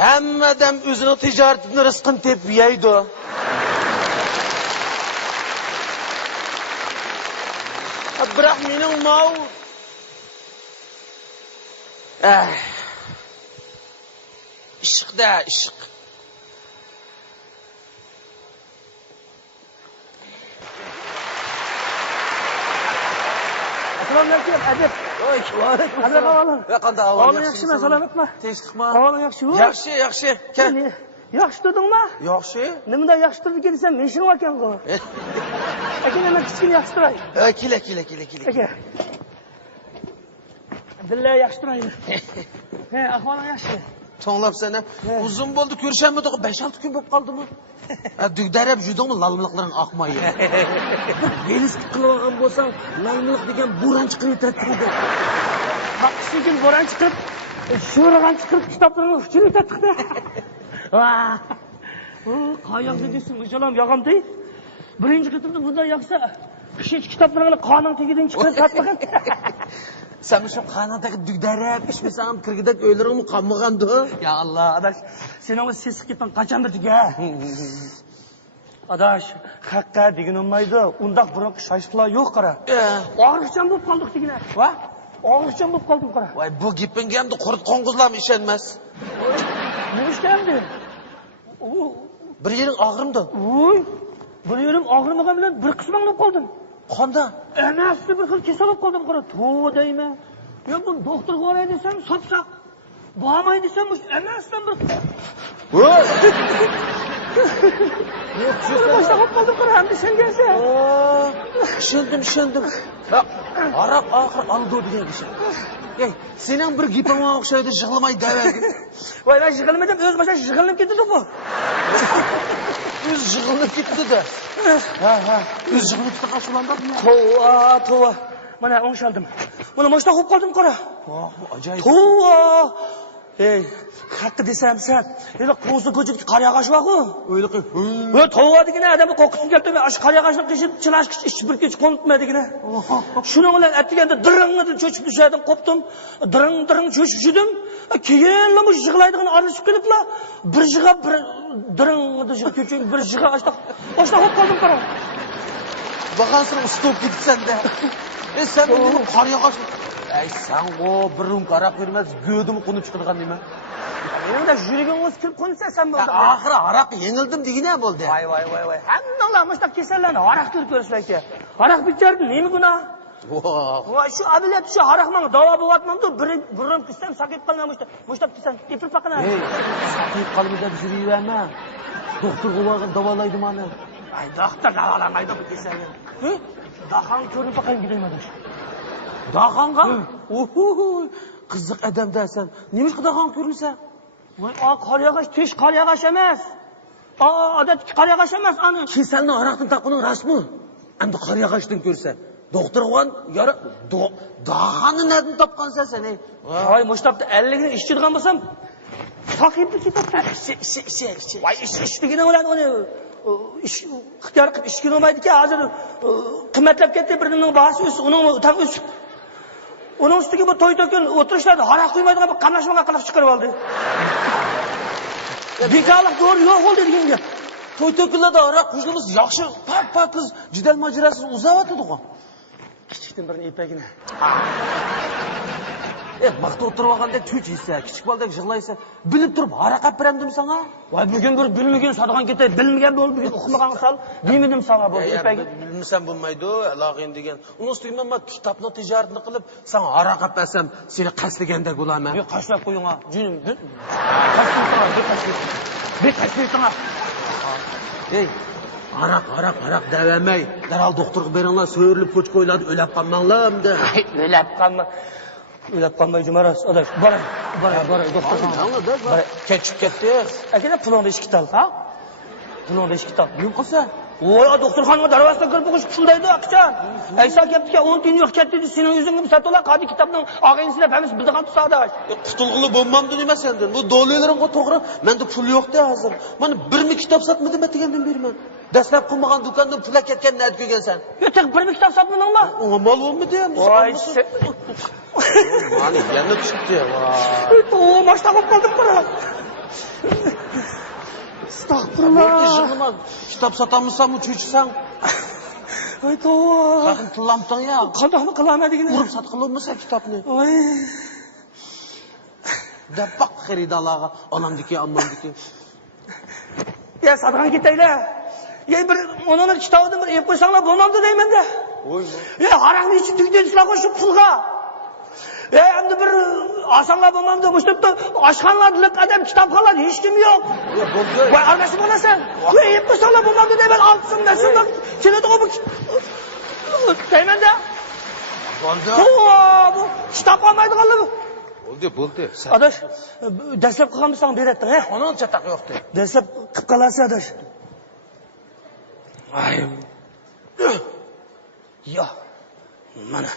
Hammadan o'zini tijoratini rizqini tepib yeydi. Biroq mening mau ishqda ishq. Assalomualaikum, Adib. Voy, Qanday Ya qanday ahvol? Yaxshimi, salomatmi? Tinchlikmi? Ahvoling yaxshimi? Yaxshi. Kel. Yaxshi turdingmi? Yaxshi. Nimada yaxshi turdi desam, meshing ekan-ku. Aka, nima kichkina yaxshi turay? Kela. Aka. Billahi yaxshi turaymi? Ahvoling yaxshi. To'nglab seni uzun bo'ldi ko'rishanmidi? 5-6 kun bo'lib qoldimi? Dugdarab judimi lalmiliqlaring oqmaydi. Belisk qilib olgan bo'lsam, lalmiliq degan bo'ron chiqib yetadi. Haqsikin bo'ron chiqib, sho'rg'an chiqib kitoblarni uchirib yetadi. Qayoqda deysiz, o'shalam yog'amdi. Birinchi qatimda bunday yoqsa, kishi kitoblarni qonun tegidan chiqarib tatmagan. Sen şu kanadaki dügdarab içmesem kırgıdak öylerimin kanmağandı. Ya Allah adaş, sen ama ses gitmen kaçandır diye. Adaş, hakka degen olmaydı. Undaq bırak şaştılar yok kara. Ağırlıkcan bulup kaldık degine. Va? Ağırlıkcan bulup kaldım kara. Vay bu gipin geldi kurt konguzlam işenmez. Ne iş geldi? Bir yerin ağrımdı. Uy, bir yerim ağrımagan bilen bir kısmını bulup kaldım. Qanda? Emasli bir xil kasal bo'lib qoldim, qara. To'g'ri deyman. Yo, bu doktorga boray desam, sopsaq. Bormay desam, emasdan bir. Voy! Boshqa bo'lib qoldim, qara. Endi sen kelsa. Tushundim. Araq oxir aldı degan kishi. Ey, sening bir giping o'xshaydi, yig'lamay davagin. Voy, men yig'ilmadim, o'z boshqa yig'ilib ketdi bu. O'z yig'ilib ketdi-da. Ha. O'z yig'ilib ketdi qashulanda. Tova. Mana o'ngshaldim. Mana boshqa qo'yib qoldim, qara. Ajoyib. Tova. Ey, haqqi desam sen. Endi qo'zi ko'chib qariyag'ash bor-ku. O'yliqi. Voy, tova degina odamni qo'rqitib keldi. Ash qariyag'ashni qishib, chilashkich ish bir kech qo'nitmadigina. Shuning bilan atiganda diringni cho'chib tushadim, qopdim. Diring cho'chib tushdim. Keyin bu yig'laydigan aralashib keliblar. Bir yig'a bir diringni cho'chib, bir yig'a boshqa qo'yib qoldim, qara. Baqansın ustub ketibsan-da. Sen bunu qar yog'och. Ey, sen o bir rum qaraq vermez, gödüm qo'nib chiqadigan nima? Menimda yuragim o'z kirib qo'nsa sen bo'ldi. Oxiri araq yengildim degina bo'ldi. Voy. Hammalar mana shu kasallarni araq qilib ko'rishlaydi. Araq bichirdi, nima gunoh? Voy, shu abilat shu araqman davo bo'lyapman-da, birim qissam saqib qolmamoqda. Mushtab desam, ipil faqana. Ey, saqib qolmida yuraverma. Doktor bo'lgan davolaydi meni. Ay, doktor davolamaydi bu kasalni. Dahan ko'rib baqayim gidaymadim. Dahanqa? Qiziq odamdasan. Nima dahan ko'rinsa? Voy, qor yog'och, tish qor yog'och emas. Odatdagi qor yog'och emas, ani. Kasalni araqdan taqquning rasmi. Endi qor yog'ochdan ko'rsa, doktor o'g'an yara dahanni nerdan topqansan sen? Voy, mushtabda 50 ni ishchidigan bo'lsam, saqibni ketibdi. Voy, ishdigina bo'ladi uni. İxtiyor qilib ishga olmaydiki, hozir qimmatlab ketdi, birining bahasi uning tam o'sib. Uning ustiga bu to'y to'kin o'tirishlarda haraq quymaydigan bir qamashmaga qilib chiqarib oldi. Bekorlik to'g'ri yo'q bo'ldi deganga. To'y to'kinlarda haraq quyishimiz yaxshi, pap qiz jidal majrasiz uzavatdi-ku. Kichikdan birini epagina. Maqta o'tirib olganda cho'ch yesa, kichik boldek yig'laysa, bilib turib haraq olib beramdim sana? Voy, bugun bir bilmagan sotgan ketay, bilmagan bo'lib, bugun uxlamagan sal, demedim sana bu epagi. Bilmasam bo'lmaydi, alog'in degan. Uni ustiga men kitobni tijoratni qilib, sana haraq olib bersam, seni qaslagandek bo'laman. Yo'q, qashlab qo'ying'a, junim. Qashlab Ey, haraq davamay. Daral doktorga beringlar, so'rilib ko'ch qo'yiladi, o'lab qolmanglar-da. O'ylab qolmay jumaras, adash. Boray, doktor. Ketib ketdi. Akana pulingni ishga tal, ha? Bunun 5 kitap. Nima qilsa? Oy, doktorxonaga darvozasidan kirib qo'yish puldaydi, aqchan. Aysa kelibdi, 10 tiyin yo'q ketdi, sening o'zingni satolar, qadi kitobning og'aynisi deb hamiz bildigan tusadash. Qutulg'ili bo'lmamdi nima sendan? Bu dollarlarimga to'g'ri, menda pul yo'q-da hozir. Mana 1000 kitob sotmadim degandan beriman. Dastlab qilmagan do'kondan pul ketgan nima ko'rgansan? Yo, tek 1 kitap sotmadingmi? Unga mol bo'lmadi ham. Voy, mana yana tushibdi. o, mashta qolib qoldim bura. Astagfirullah. Kitob sotamizsanmi, cho'chisan? Voy, to'g'ri. Qaqin tillamsan ya. Qandoqmi qilamadingni? Urib sotqilolmasa kitobni. Voy. Dabaq xaridorlarga onamniki, ammamniki. Ya, sadaqan ketaylar. Ya, bir onani kitobini bir yeb qo'ysanglar bo'lmamdi deyman-da. Voy. Ya, haraqni ichib tugdensizlar qo'shib pulga. Ya, endi bir osonlar bo'lmamdi. Bu yerda oshxonalar qadam kitobxonlar hech kim yo'q. Ya, bo'ldi. Voy, aralashib olasan. Ya, yeb qo'ysanglar bo'lmamdi deyman. Olsin desinlar. Keladigan bu deyman-da. Bo'ldi. Bu kitob olmaydiganlar. Bo'ldi. Adash, dastlab qilgan bo'lsang beratding, ha? Ona chataq yo'qdi. Dastlab qilib qolasiz, adash. Ay. Yo. Mana.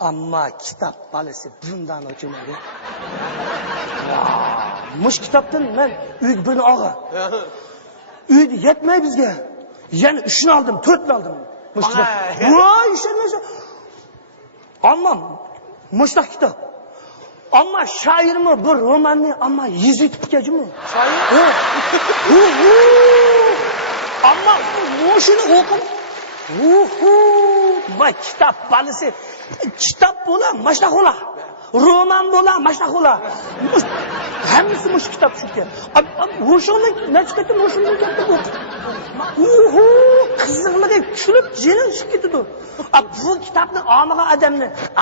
Amma kitap balisi bundan o'chmaydi. Mush kitobdan men uyga birini olgan. Uyda yetmay bizga. Yana 3 ni oldim, 4 ni oldim. Mush kitop. Voy, ishonmaysan. Amma mushta kitob. Amma shoirmi bir romanni amma yezitib ketganmi? Shoir? Amma mushuni o'qib Vay kitap balisi. Kitap bo'la, mashtaxola. Roman bo'la, mashtaxola. Hammasi mush kitap shuki. O'shuni nachqati o'shuni katta bu. Qiziqligi kulib jinin chiqib ketdi. Bu kitobni olmagan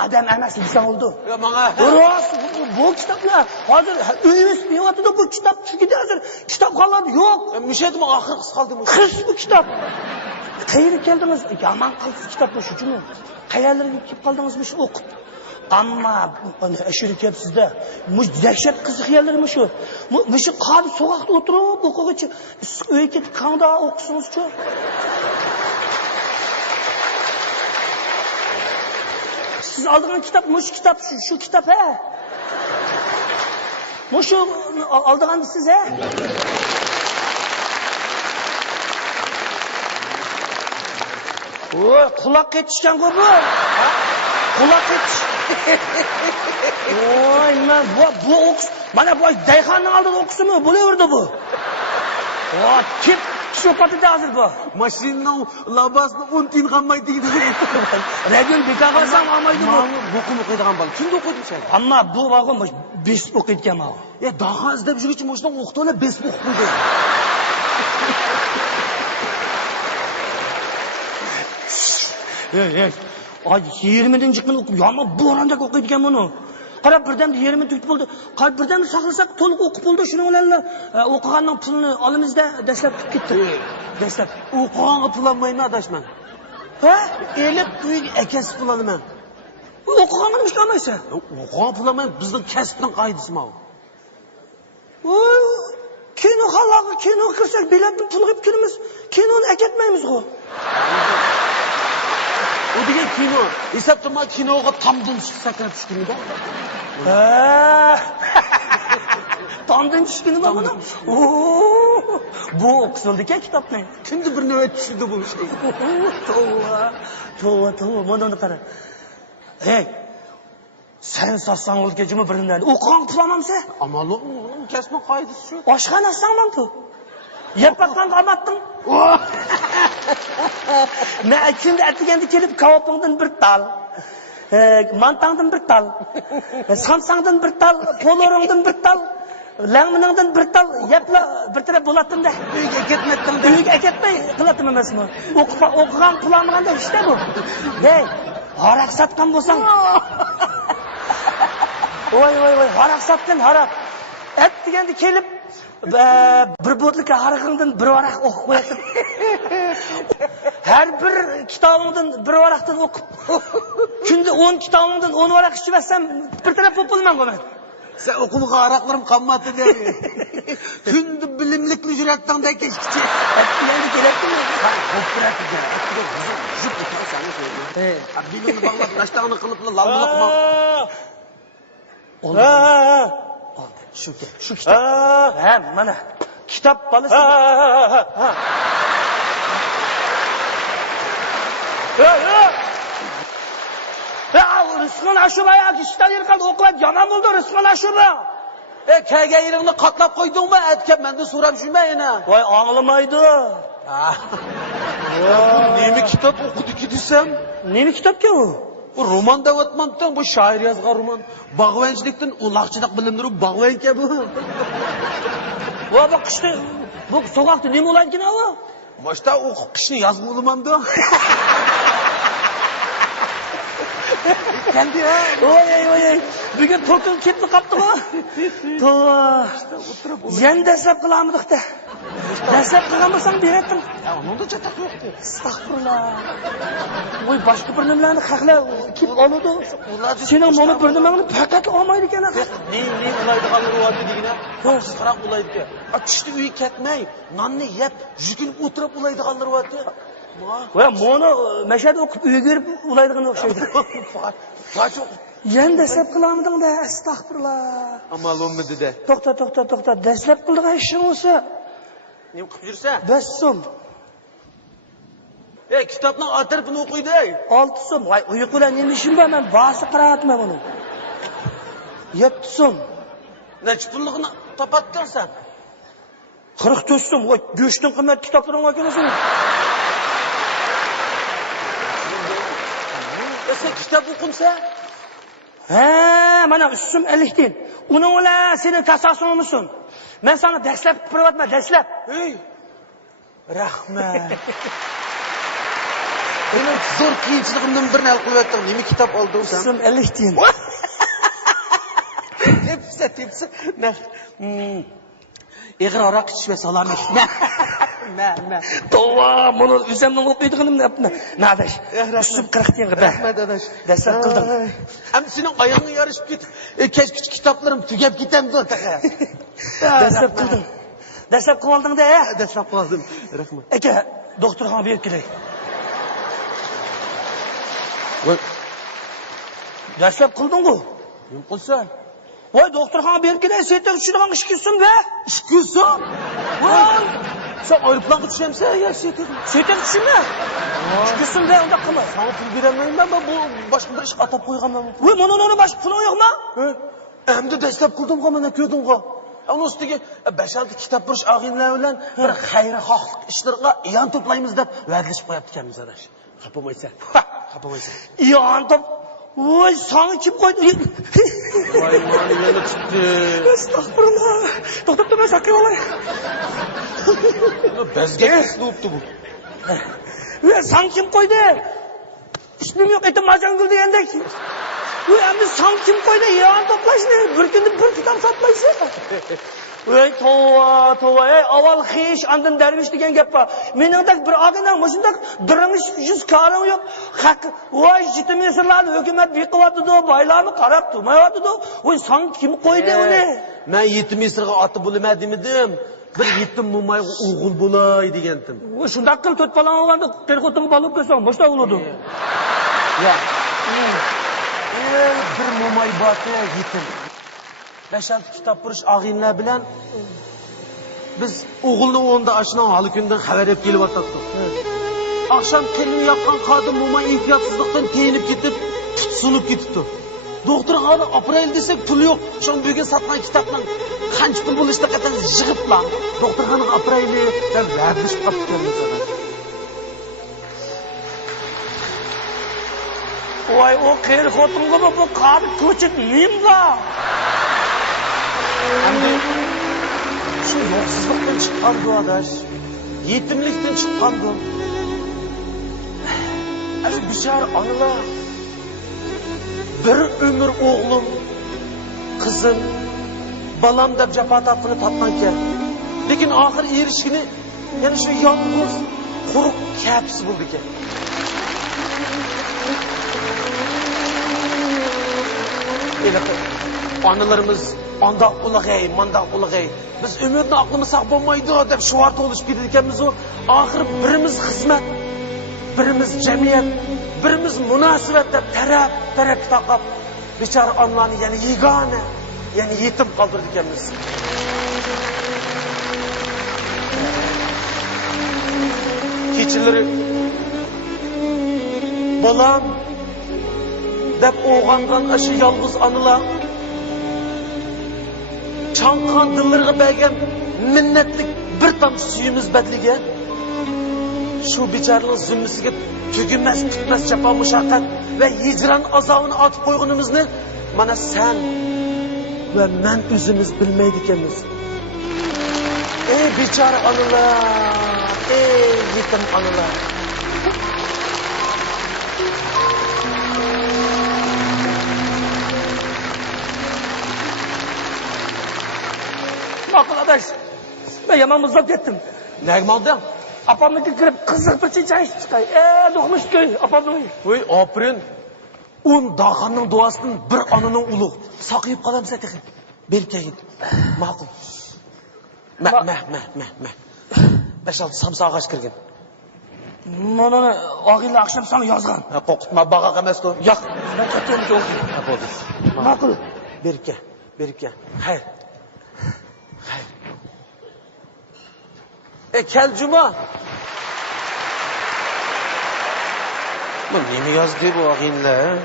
adam emas inson oldu. Ya menga rost bu kitoblar hozir uyimiz yo'qotdi bu kitob chunki hozir kitobxonlar yo'q. Mishadim oxir qis qoldim. Qis bu kitob. Qayerga keldingiz? Yomon qilsiz kitob bu shunmi? Qayerlarga kelib qoldingiz shu o'qib? Ammo ashuri kelibsizda. Mush dahshat qiziq yerlarmi shu? Mush qadi so'qoqda o'tirib o'qig'ichi uyga ketib qanda o'qisingiz-chi? Siz oldigan kitob mush kitob shu kitob ha? Mush oldigan siz ha? Oy, quloq ketishgan bu. Quloq ketish. Oy, men bu o'qis, mana bu dayxonning oldida o'qisimi? Bo'laverdi bu. Voy, kep shopatida hozir bu. Mashinaning labasini 10 tiyin qolmaydi deydi. Radio bekaqasam olmaydi bu. O'qib o'qiydigan bola. Kimda o'qiydi sen? Ammo bu o'g'im 5 o'qiydigan bu. Ya, daha izlab yurguncha mashinadan o'qitolib 5 o'qiydi. Ay 20-chi kun o'qib, yomma bo'ronda o'qiydigan buni. Qarab birdamda 20 tut bo'ldi. Qarab birdamda saqlasak to'liq o'qib bo'ldi. Shuni bilan o'qiganning pulini olamizda dastlab ketdi. Dastlab O'qiganga pul olmayman adashman. ha? Elib uyga akasi pul olaman. O'qiganni nima qilmaysan? O'qigan pul olmayman, bizning kasbning qoidasi bu. Voy, kino xalaqi kino kirsak biletni pul qilib kiramiz. Kinoni akatmaymiz-ku. O degan kino, hisobda kinoga tomdan sakrab tushganida. Tomdan tushganida buni. Bu o'qisildi-ku kitobni. Kimdir bir navbat tushdi bu şey. To'g'ri, mana qara. Hey, sen satsang o'lkajimi birindan. O'qigan pul olmamsa? Amalu, kasbning qoidasi shu. Oshxona sangmantu. Yapaqdan qamatding. Men aytganda aytganda kelib kavopingdan bir tal. Mantangdan bir tal. Samsangdan bir tal, poloringdan bir tal. Langminingdan bir tal yapla bir taraf bo'latdim-da. Uyga ketmatdim. Uyga ketmay qilatim emasmi? O'qigan pul olmaganda ishda bu. Hey, haraq sotgan bo'lsang. Voy, haraq sotding, haraq. Et deganda kelib, bir bo'tlik arig'ingdan bir varaq o'qib qo'yatib. Har bir kitobingdan bir varaqdan o'qib. Kunda 10 kitobingdan 10 varaq ichib olsam, bir taraf bo'lib bo'lmayman men. Sen okulga araqlarım kalmadı der. Kündü bilimlikli jüretten de keşke. Yani gerekli mi? Hoppirak gider. Zıp oturup sana söylüyor. Bilimli bağlap kaçtağını kılıplı lalmılık mı? Şu kitap. Ha, mana. Kitap balısı. Rızkın aşıba ya, kişiden yırkan okulat yaman buldu rızkın aşıba. Kege yerini katlap koydun mu? Etkep ben de soram şüme yine. Vay ağlamaydı. Neymi kitap okudu ki desem? Neymi kitap ki o? Bu roman davatmandan bu şair yazgan roman. Bağvencilikten ulakçılık bilimleri bağveyn ki bu. Vay bak işte bu sokakta ne mi olaydı ki ne o? Başta o kışını yazgı olmam da. Geldi ha. Oy. Bugün to'kin ketib qolibdi ku. To'g'ri. Yan dastlab qilamidik da. Dastlab qilgan bo'lsam beradim. Onda chatak yo'qdi. Astag'firullah. Voy boshqa bir nimalarni haqlar kelib oladi. Sening mana bir nimani faqat olmaydi ekan. Ne ulaydı qalırıvatdı digine. Hapsiz qaraq ulaydı ki. Tushdi uyi ketmay, nonni yeb, jugin o'tirib ulaydı qalırıvatdı. Voy mo'ni mashhad o'qib uyga kirib ulaydigan o'xshaydi. Faç o'qib. Yan dastlab qilamiding-da, astag'firullah. Amalommi dedi. To'xta. Dastlab qilgan ishing bo'lsa, ne o'qib yursa? Bassum. Kitobning atrofini o'qiydi. 6 so'm. Voy, uyqular nima ishim bor, men basi qirayapman buni. 7 so'm. Necha pulligini topatding sen? 44 so'm. Voy, go'shtning qimmat kitoblarini o'qiyapsan. Sen kitap okunsa? Ha, mana ustum 50 tin. Uning bilan seni tasavvurmisan? Men sana dastlab qilyapman, dastlab. Hey. Rahmat. Benim zo'r qiyinchiligimdan birini hal qilib o'tdim. Nima kitob oldim sen? Ustum 50 tin. Tepsa. Ig'ir aroq ichish va salom ichma. Tova, buni o'zimning o'qiydiganim yapma. Nadash. Ustum 40 tin qilib. Rahmat adash. Dastlab qildim. Ham sening oyog'ing yarishib ketib, kechki kitoblarim tugab ketamdi o'taqa. Dastlab qildim. Dastlab qilding-da, ha? Dastlab qildim. Rahmat. Aka, doktorxonaga berib kelay. Voy. Dastlab qilding-ku. Nima qilsan? Voy, doktorxonaga berib kelay, sen tushirgan 2 so'm be. 2 so'm? Voy. Sen aeroplanga tushamsan, ya setin tushima. 2 so'm be, unda qilma. Sana pul beramayman, ben bu boshqa bir ish atab qo'yganman. Voy, mana boshqa puling yo'qmi? Endi dastlab qildim-ku, mana ko'rding-ku. Onun ustiga 5-6 kitob burish og'inlar bilan bir xayrixohlik ishlarga yon to'playmiz deb va'dalashib qo'yapti ekanmiz adash. Xapamaysan. Yon top. Voy, sana kim qo'ydi? Voy, mani yana tutdi. Astag'firullah. To'xtab, men sakay olay. Bizga uslubdi bu. Voy, sen kim qo'ydi? Ishnim yo'q, etim majangul degandek. Voy, endi sen kim qo'ydi? Yon to'plashni bir kunda bir kitob sotmaysan. Voy, tova, ey, avval xish, andin darvish degan gap bor. Meningdek bir og'inam o'shundak dirimish 100 karim yo'q. Haq, voy, yetim yesirlarni hukumat beqilyapti-da, boylarni qarab turmayapti-da. Voy, sen kim qo'ydi uni? Men yetim yesirga oti bo'lmadimidim. Bir yetim mo'mayga o'g'il bo'lay degandim. Voy, shunday qilib to'rt balan olganda qirqo'tini olib qo'ysam, boshqa bo'ladi. Ya. Bir mo'may boti yetim. 5-6 kitob burish og'inlar bilan biz o'g'ilni o'nda ashna hali kundan xabar olib kelyapmiz. Akşam kelini yaqqan xodim mo'may ehtiyotsizlikdan teyinib ketib, tutsunib ketibdi. Doktorxona aprel desek pul yo'q. Shon bugun sotgan kitobdan qancha pul bo'lishda qatan yig'iblar. Doktorxona apreli deb va'dalashib qolibdi. Voy, o qirqo'tinga bu qari ko'chib nimga? Şu yoksuzluktan çıkandı adaş. Yetimlikten çıkandı. Şu biçare anılar. Bir ömür oğlum, kızım, balam deb jafo topqini topgan ekan. Lekin oxir erishgini yana shu yolg'iz quruq kapsi bo'ldi ekan. Onalarimiz onda ulag'ay, manda ulag'ay. Biz umrni aqlimiz bo'lmaydi deb shuvarta olishib ketdi ekanmiz. Oxir birimiz xizmat, birimiz jamiyat, birimiz munosabat deb taraf taqab bechora onlarni yana yegona, yana yetim qoldirdi ekanmiz. Kechalari bolam deb o'g'angan shu yolg'iz onalar chanqan dillarga bergan minnatlik bir tomchi suyimiz badliga shu bechoraning zimmasiga tugimas tutmas jafo mushaqqat va hijron azobini otib qo'yganimizni mana sen va men o'zimiz bilmaydi ekanmiz. Ey bechora onalar, ey yetim onalar. Ma'qul adash, men yomon muzlab ketdim. Nega bo'ldi? Apamniki kirib qiziq bir chincha ichib chiqay. Do'xmishko'y, apamning. Voy, opirin. 10 dog'anning duosidan bir onaning ulug' saqayib qolamsa tekin. Berkayit. Ma'qul. Mah. 5-6 samsa og'ash kirgan. Mana og'illar akşam sana yozgan. Qo'rqitma, bag'aq emas-ku. Yo'q. Men ketdim o'qib. Bo'ldi. Ma'qul. Berka. Xayr. Kel Cuma. Bu nima yozdi bu og'inlar?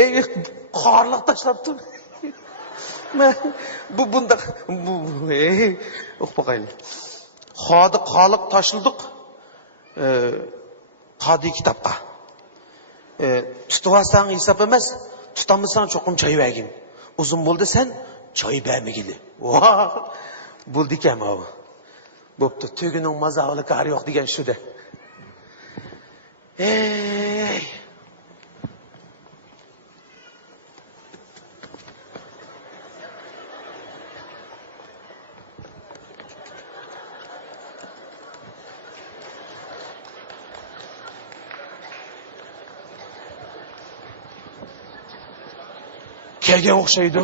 Ey, qorliq tashlabdi. Bu bunda o'qib Xodi qoliq tashladik. Qodi kitobga. Tutvasan hisob emas, tutamasan cho'qim choy bergin. Uzun bo'ldi sen choy bermagili. Bo'ldi-kam bu. Bo'pti, tugining mazog'li kari yo'q degan shuda. Ey! Kelgan o'xshaydi.